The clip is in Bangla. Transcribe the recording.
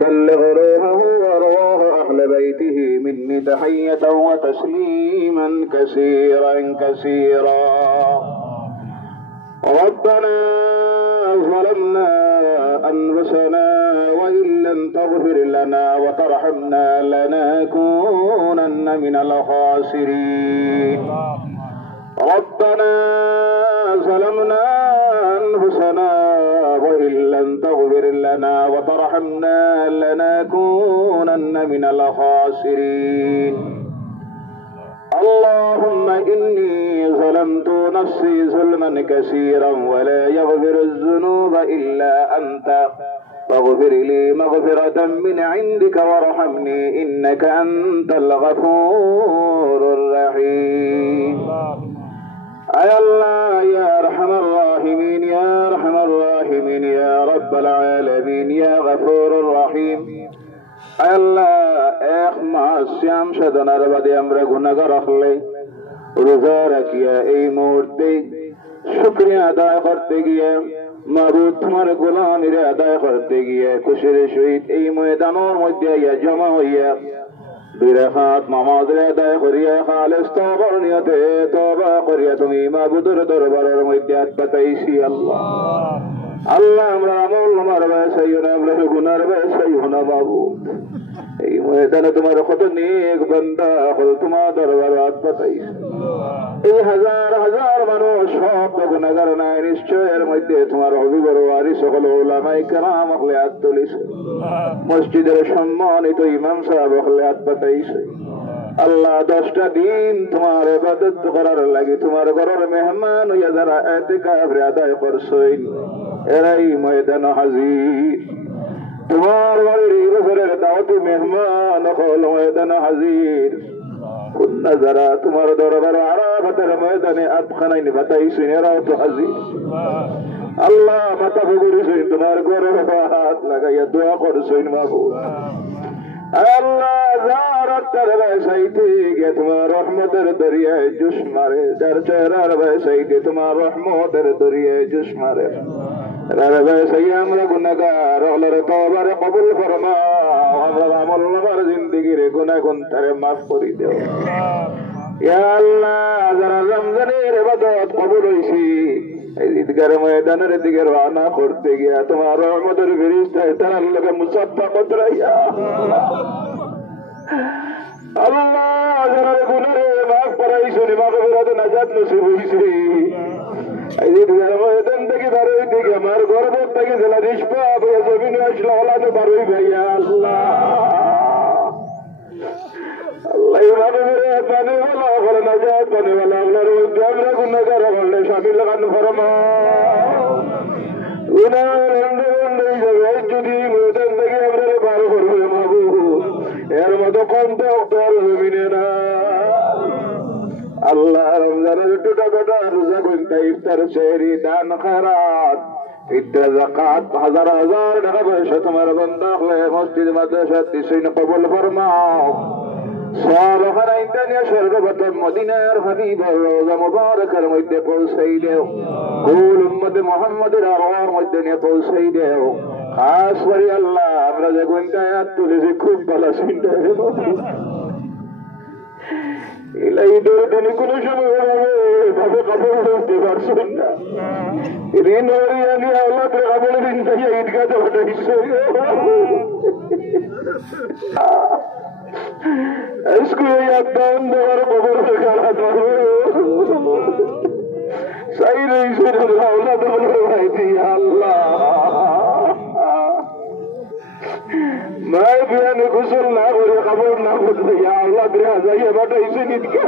بلغ روحه وروح أهل بيته مني تحية وتسليما كثيرا كثيرا. ربنا ظلمنا أنفسنا وإن لم تغفر لنا وترحمنا لنكونن من الخاسرين. ربنا ظلمنا أنفسنا وإن لم تغفر لنا وترحمنا لنكونن من الخاسرين. اللهم إني ظلمت نفسي ظلما كثيرا ولا يغفر الذنوب إلا أنت فاغفر لي مغفرة من عندك وارحمني إنك أنت الغفور الرحيم. أي الله يا أرحم الراحمين يا أرحم الراحمين يا رب العالمين يا غفور الرحيم. আল্লাহ এক মাস শ্যাম সাধনার বাদে আমরা গুনাহগার হলে রোজা রাখিয়া এই মুহূর্তে শুকরিয়া আদায় করতে গিয়ে মাবুদ তোমার গোলামির আদায় করতে গিয়ে খুশির সহিত এই ময়দানের মধ্যে জমা হইয়া দুই রাকাত নামাজ আদায় করিয়া খালেস তওবার নিয়তে তওবা করিয়া তুমি মাবুদের দরবারের মধ্যে পাঠাইছি। আল্লাহ আল্লাহ আমরা আমল নামার বয়সাইও না, আমরা গুনার বয়সাইও না বাবু। এই ময়দানে তোমার কত নেক বান্দা হল তোমার দরবারে পাঠাইছে। এই হাজার হাজার মানুষ সব গুনাহগার নাই, নিশ্চয় এর মধ্যে তোমার হবিবর ওয়ারিস সকল উলামায়ে কেরাম হলে হাত তুলিছে, মসজিদের সম্মানিত ইমাম সাহেব হলে হাত পাঠাইছে। আল্লাহ 10টা দিন তোমার ইবাদত করার লাগি তোমার ঘরের মেহমান হইয়া যারা ইতিকাফ আদায় করছেন এরাই ময়দানে হাজির। তোমার বাড়ির বছরের দাওয়াতি মেহমান হল ময়দানে হাজির। কুন্না যারা তোমার দরবারে আরাফাতের ময়দানে আতখানাই বাতাইছেন এরাও তো হাজির। আল্লাহ মাথা ফুগুরেছেন তোমার ঘরে হাত লাগাইয়া দোয়া করছেন মাহবুব। আল্লাহ যারার বয়সাইতে গিয়ে তোমার রহমতের দরিয়ায় জুস মারে, যার চেহারার বয়সাইতে তোমার রহমতের দরিয়ায় জুস মারে। আমরা গুনাহগার হলের তওবার কবুল ফরমাও, আমরা আমল নামার জিন্দেগির গুনাহ গুনতারে মাফ করে দাও। ইয়া আল্লাহ যারা রমজানের ইবাদত কবুল হইছে এই ঈদগার ময়দানের দিকে রওনা করতে গিয়া তোমার রহমতের ফেরেশতা তার লগে মুসাফা করাইয়া আল্লাহ যারা গুনাহে মাফ করাইছে মাগফিরাত নাজাত নসিব হইছে। এই ঈদগার ময়দান থেকে বারোই দিকে আমার গর্ব থেকে জেলা নিষ্পাপ হয়ে জমিনে আসলে ওলাদে বারোই ভাইয়া আল্লাহ আল্লাহ মাগফিরাত পানেওয়ালা করে নাজাত পানেওয়ালা আপনার মধ্যে আমরা গুনাহগার হলে শামিল খান ফরমাও। গুনাহের যদি ময়দান থেকে আমরা বারো করবে মাহবুব এর মতো কম তো জমিনে না। আল্লাহ রমজানের টুটা টুটা রোজা গুনতা ইফতার সেহরি দান খায়রাত ফিতরা যাকাত হাজার হাজার টাকা পয়সা তোমার বান্দা হলে মসজিদ মাদ্রাসা দিছেন কবুল ফরমাও। সবখানে ইন্টারনিয়া সর্বপ্রথম মদিনার হাবিবের রওজা মুবারকের মধ্যে পৌঁছাই দেও, কুল উম্মতে মুহাম্মাদের আরওয়ার মধ্যে নিয়ে পৌঁছাই দেও। খাস করে আল্লাহ আমরা যে গুনতা আয়াত তুলেছি খুব ভালো চিন্তা এই দৌড়ে কোনো সময় ভাবে কাপড় ধরতে পারছেন না। ঋণ নিয়ে আল্লাহ কাপড় দিন থেকে ঈদগাতে পাঠাইছে। স্কুলে একদম দেওয়ার খবর খেলা ধরো সাই রয়েছে আল্লাহ ধরো ভাই দিয়া আল্লাহ মায়ের বিয়ানে গোসল না করে কাপড় না করতে আল্লাহ দেয়া যাইয়া পাঠাইছে ঈদগা